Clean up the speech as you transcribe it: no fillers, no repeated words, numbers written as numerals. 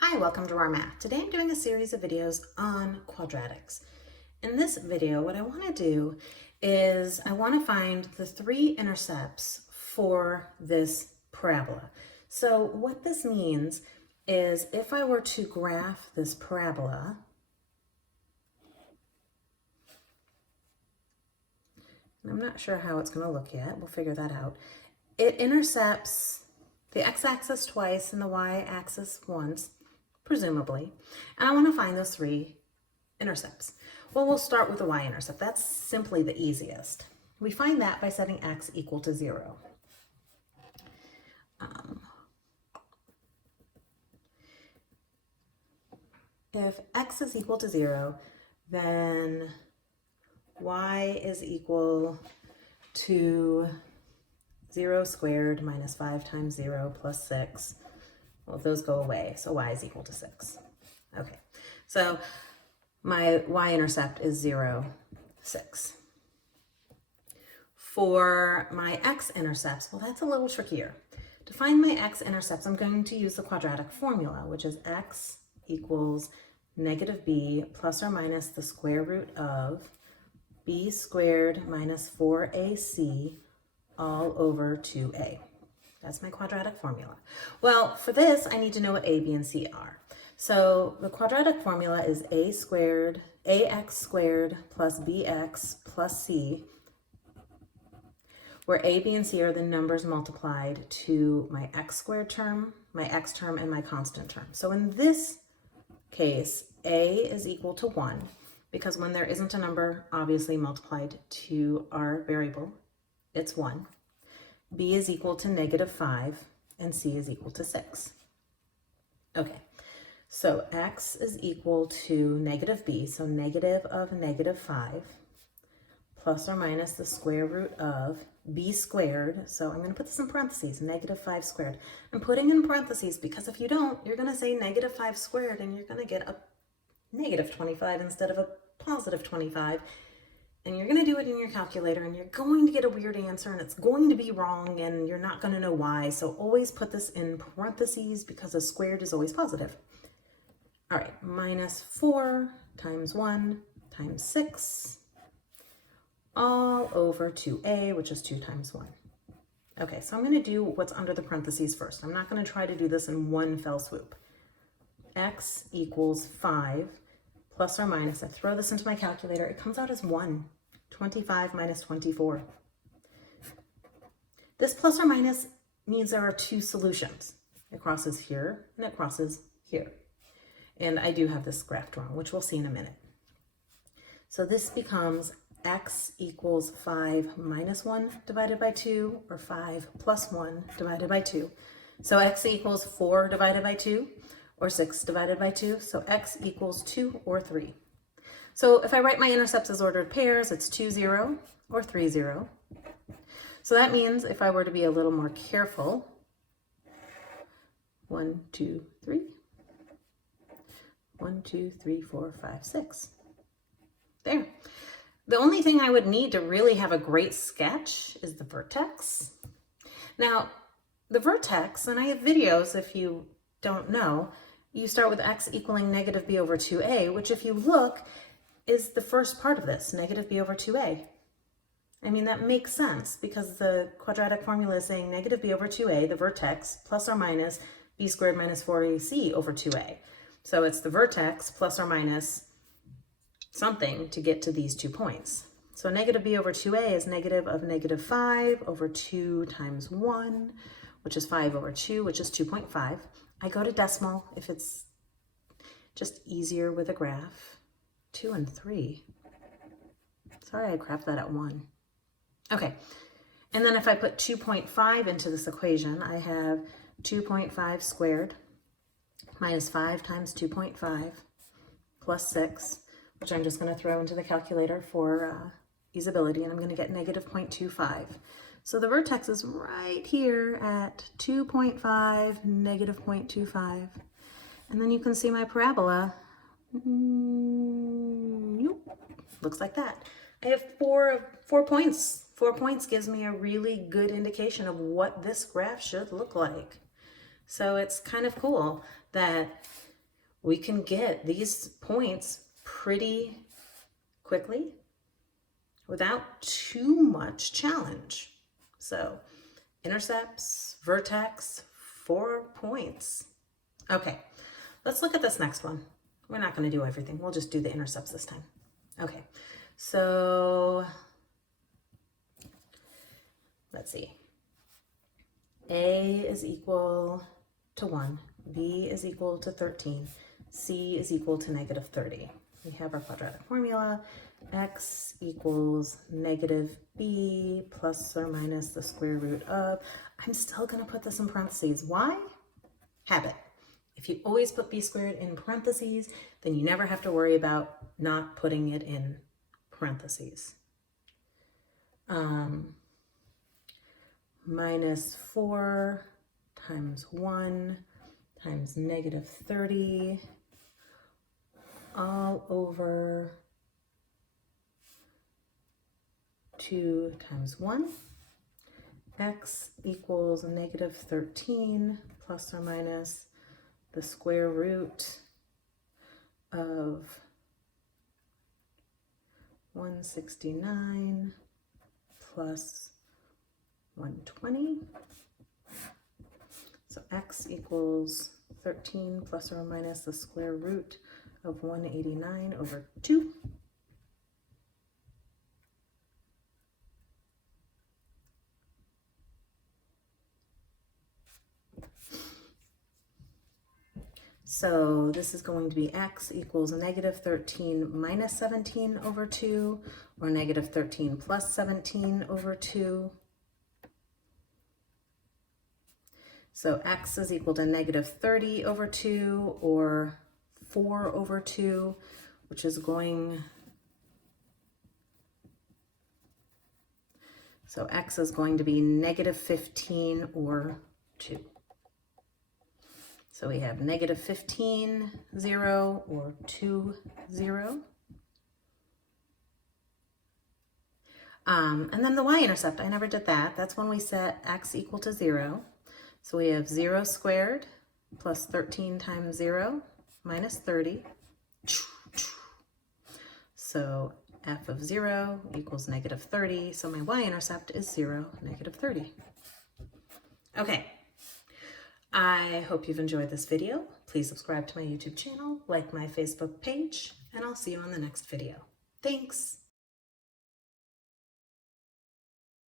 Hi, welcome to our math. Today I'm doing a series of videos on quadratics. In this video, what I want to do is I want to find the three intercepts for this parabola. So what this means is if I were to graph this parabola, and I'm not sure how it's going to look yet, we'll figure that out. It intercepts the x-axis twice and the y-axis once, presumably, and I want to find those three intercepts. Well, we'll start with the y-intercept. That's simply the easiest. We find that by setting x equal to 0. If x is equal to 0, then y is equal to 0 squared minus 5 times 0 plus 6. Well, those go away, so y is equal to 6. Okay, so my y-intercept is 0, 6. For my x-intercepts, well, that's a little trickier. To find my x-intercepts, I'm going to use the quadratic formula, which is x equals negative b plus or minus the square root of b squared minus 4ac all over 2a. That's my quadratic formula. Well, for this, I need to know what a, b, and c are. So the quadratic formula is ax squared plus bx plus c, where a, b, and c are the numbers multiplied to my x squared term, my x term, and my constant term. So in this case, a is equal to 1, because when there isn't a number obviously multiplied to our variable, it's 1. B is equal to negative 5, and C is equal to 6. Okay, so x is equal to negative b, so negative of negative 5, plus or minus the square root of b squared. So I'm going to put this in parentheses, negative 5 squared. I'm putting in parentheses because if you don't, you're going to say negative 5 squared, and you're going to get a negative 25 instead of a positive 25. And you're going to do it in your calculator, and you're going to get a weird answer, and it's going to be wrong, and you're not going to know why. So always put this in parentheses because a squared is always positive. All right, minus 4 times 1 times 6 all over 2a, which is 2 times 1. Okay, so I'm going to do what's under the parentheses first. I'm not going to try to do this in one fell swoop. X equals 5 plus or minus, I throw this into my calculator, it comes out as 1. 25 minus 24. This plus or minus means there are two solutions. It crosses here and it crosses here. And I do have this graphed wrong, which we'll see in a minute. So this becomes x equals 5 minus 1 divided by 2, or 5 plus 1 divided by 2. So x equals 4 divided by 2, or 6 divided by 2. So x equals 2 or 3. So if I write my intercepts as ordered pairs, it's 2, 0 or 3, 0. So that means if I were to be a little more careful, 1, 2, 3. 1, 2, 3, 4, 5, 6. There. The only thing I would need to really have a great sketch is the vertex. Now, the vertex, and I have videos if you don't know, you start with x equaling negative b over 2a, which if you look, is the first part of this, negative b over 2a. I mean, that makes sense because the quadratic formula is saying negative b over 2a, the vertex, plus or minus b squared minus 4ac over 2a. So it's the vertex plus or minus something to get to these 2 points. So negative b over 2a is negative of negative 5 over 2 times 1, which is 5 over 2, which is 2.5. I go to decimal if it's just easier with a graph. 2 and 3. Sorry, I crapped that at 1. Okay, and then if I put 2.5 into this equation, I have 2.5 squared minus 5 times 2.5 plus 6, which I'm just going to throw into the calculator for easeability, and I'm going to get negative 0.25. So the vertex is right here at 2.5, negative 0.25. And then you can see my parabola. Looks like that. I have four points. 4 points gives me a really good indication of what this graph should look like. So it's kind of cool that we can get these points pretty quickly without too much challenge. So intercepts, vertex, 4 points. Okay, let's look at this next one. We're not going to do everything. We'll just do the intercepts this time. Okay, so let's see. A is equal to 1, B is equal to 13, C is equal to negative 30. We have our quadratic formula. X equals negative b plus or minus the square root of. I'm still going to put this in parentheses. Why? Habit. If you always put b squared in parentheses, then you never have to worry about not putting it in parentheses. Minus 4 times 1 times negative 30 all over 2 times 1. X equals negative 13 plus or minus the square root of 169 plus 120. So X equals 13 plus or minus the square root of 189 over 2. So this is going to be X equals negative 13 minus 17 over 2, or negative 13 plus 17 over 2. So X is equal to negative 30 over 2, or 4 over 2, which is going, so X is going to be negative 15 or 2. So we have negative 15, 0, or 2, 0. And then the y-intercept, I never did that. That's when we set X equal to 0. So we have 0 squared plus 13 times 0 minus 30. So f of 0 equals negative 30. So my y-intercept is 0, negative 30. Okay. I hope you've enjoyed this video. Please subscribe to my YouTube channel, like my Facebook page, and I'll see you on the next video. Thanks.